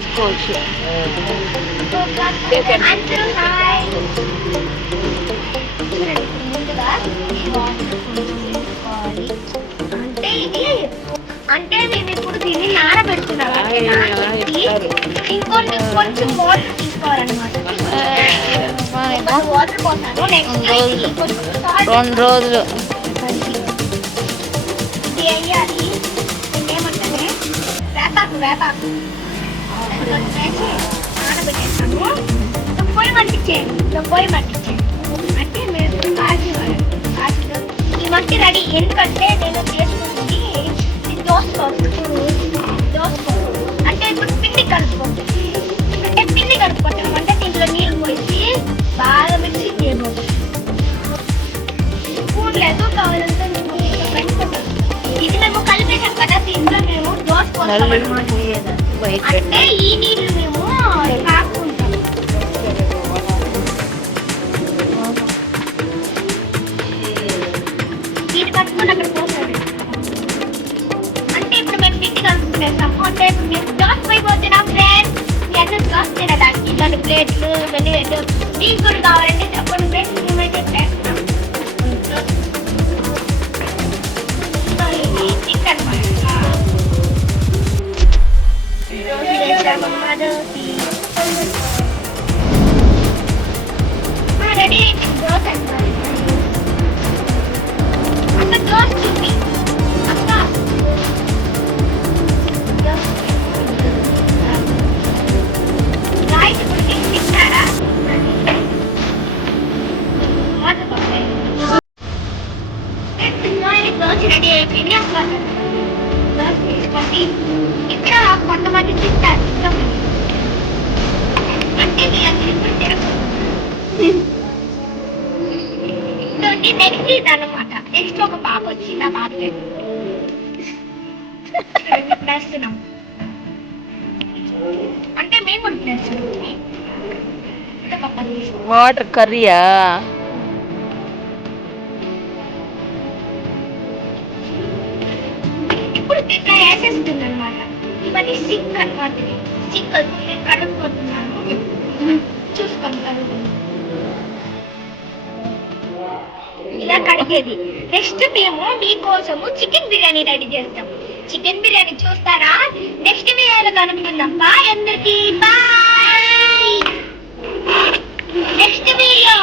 చేసుకోవచ్చు. అంటే ఇది అంటే మేము ఇప్పుడు దీన్ని నానబెడుతున్నాం. ఇంకొంచెం కొంచెం వాటర్ తీసుకోవాలన్నమాట. వాటర్ పోతాను. నెక్స్ట్ 2 రోజులు ఇది వేయాలి. ఏమంటే వేపాకు వేసి నానబెట్టేస్తాను. పొయ్యి మట్టించేయండి. అంటే మేము కాచి ఈ మట్టి రెడీ. ఎందుకంటే నేను చేసుకుంటుంది దోశ అంటే ఇప్పుడు పిండి కలుపుకుంటాం. అంటే దీంట్లో నీళ్ళు పోసి బాగా మిక్సీ చేయబోతుంది. స్పూన్ లేదు కావాలంటే ఇది మేము కలిపేసాం కదా. దీంట్లో మేము దోశ పోస్తాం అన్నమాట. అంటే ఈ నీళ్ళు మేము కాకుంటాం. ఇది పట్టుకుని అక్కడ పోతాడు. అంటే ఇప్పుడు మేము పిండి కలుపుకుంటాము. అంటే ఇప్పుడు మేము దోశ పోయిపోతున్నాం ఫ్రెండ్స్. ఎన్ని దోశ తినడానికి ఇలాంటి ప్లేట్లు ఇవన్నీ మీకు కూడా కావాలంటే చెప్పండి ఫ్రెండ్స్. మేమైతే చేస్తాం. ఇది చికెన్ రెడీ అయితే దోశ అక్క దోశ చూపి అక్క రైట్ తింటారా? దోశ రెడీ అయిపోయింది. అక్క దోశ వేసుకోండి. ఇక్కడ కొంతమంది తింటారు. అంటే నెక్స్ట్ ఇది అనమాట. నెక్స్ట్ ఒక పాప వచ్చింది. ఆ పాప వేస్తున్నాం. అంటే మేము కూడా వేస్తున్నాం. వాటర్ కర్రీయా? ఇప్పుడు ఇట్లా వేసేస్తుంది అనమాట. ఇవన్నీ సింక్ అనమాట. సింక్ కడుక్కోతున్నాను. చూసుకుంటాను ఇలా కడిగేది. నెక్స్ట్ మేము మీకోసము చికెన్ బిర్యానీ రెడీ చేస్తాం. చికెన్ బిర్యానీ చూస్తారా? నెక్స్ట్ వీడియోలో కనుక్కుందాం. బాయ్ అందరికి. బాయ్. Next video.